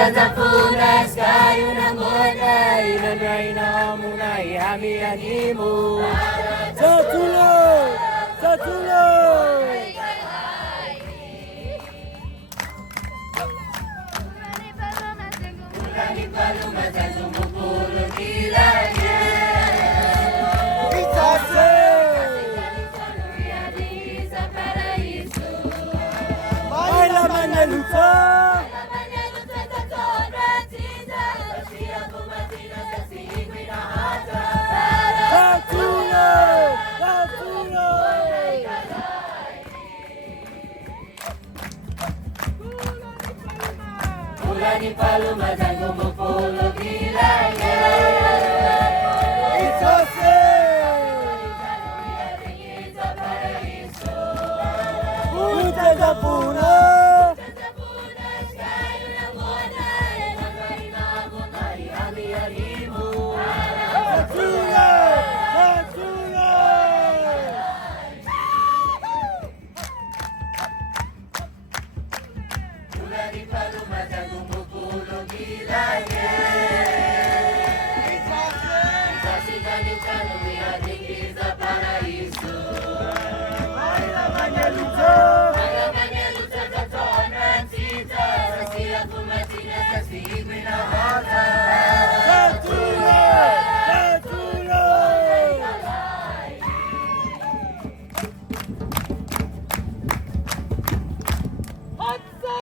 Punas kayo ng munay, nanay na munay, hami animo. Sa tulong! Sa tulong! Ulani paloma sa sumupulong ilagay. May laman na luto! Ulani paloma sa sumupulong ilagay.